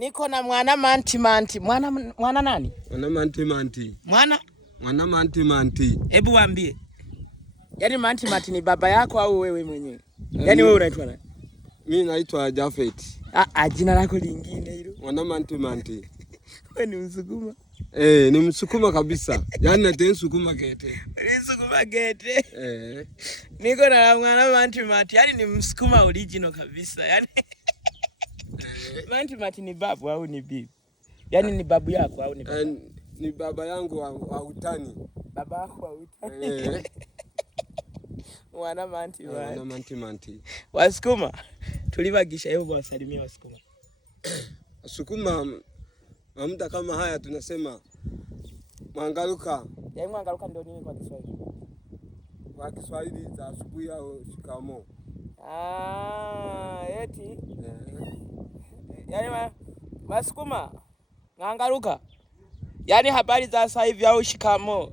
Niko na mwana manti. Mwana nani? Mwana manti. Mwana manti. Hebu waambie. Yaani manti ni baba yako au wewe mwenyewe? Yaani wewe unaitwa nani? Mimi naitwa Jafet. Jina lako lingine hilo. Mwana manti. Wewe ni Msukuma? Ni Msukuma kabisa. Yaani ndio Msukuma gete. Ni Msukuma gete. Niko na mwana manti. Yaani ni Msukuma original kabisa. Yaani manti ni babu au ni bibi? Yaani ni babu yako au ni baba? Ni baba yangu wa utani. Baba yako wa utani. Mwana manti. Wasukuma tulibagisha hivyo wasalimia Wasukuma. Wasukuma muda kama haya tunasema mwangaluka. Yaani mwangaluka ndio nini kwa Kiswahili? Kwa Kiswahili za asubuhi au shikamoo. Eti. Yaani Wasukuma mwangaluka. Yaani habari za sasa hivi au shikamoo.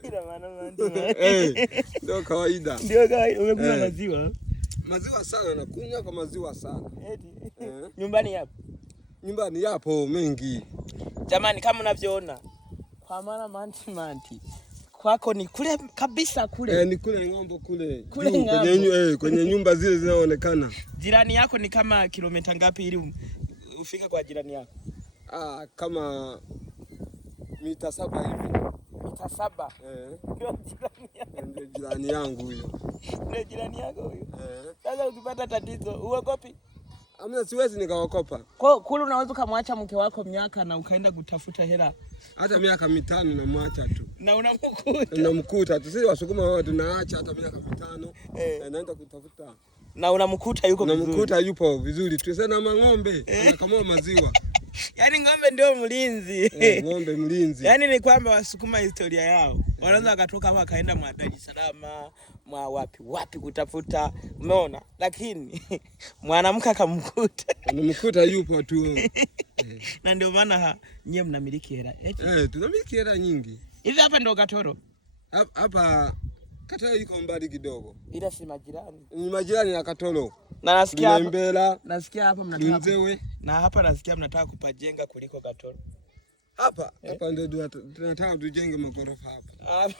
Kila maana ndio kawaida. Ndio kawaida. Umekunywa maziwa? Maziwa sana, nakunywa kwa maziwa sana. Eti. Nyumbani yapo? Nyumbani yapo mengi. Jamani, kama unavyoona kwa maana manti kwako ni kule kabisa kule. Ni kule ng'ambo kule. Kwenye nyumba zile zinaonekana. Jirani yako ni kama kilomita ngapi ili ufike kwa jirani yako? Kama mita 7 hivi. Mita 7? Ndio jirani yangu huyo. Ndio jirani yako huyo? Sasa ukipata tatizo, uogopi? Amna, siwezi nikaokopa. Kwa kule unaweza kumwacha mke wako miaka na ukaenda kutafuta hela. Hata miaka 5 namwacha tu. Na unamkuta. Unamkuta tu. Sisi Wasukuma wao tunaacha hata miaka 5. Naenda kutafuta. Na unamkuta yuko vizuri. Unamkuta yupo vizuri. Tuseme na ng'ombe anakamua maziwa. Yaani ng'ombe ndio mlinzi. Ng'ombe mlinzi. Yaani ni kwamba Wasukuma historia yao. Wanaweza wakatoka hapa kaenda mwa Dar es Salaam, mwa wapi kutafuta, umeona? Lakini mwanamke akamkuta. Anamkuta yupo tu. Na ndio maana nyie mnamiliki hela. Tunamiliki hela nyingi. Hivi hapa ndio Katoro? Hapa Katoro iko mbali kidogo. Ila si majirani. Ni majirani na Katoro. Na nasikia hapa. Mbela. Nasikia hapa mnataka. Mzewe. Na hapa nasikia mnataka kupajenga kuliko Katoro. Hapa ndio tunataka tujenge magorofa hapa.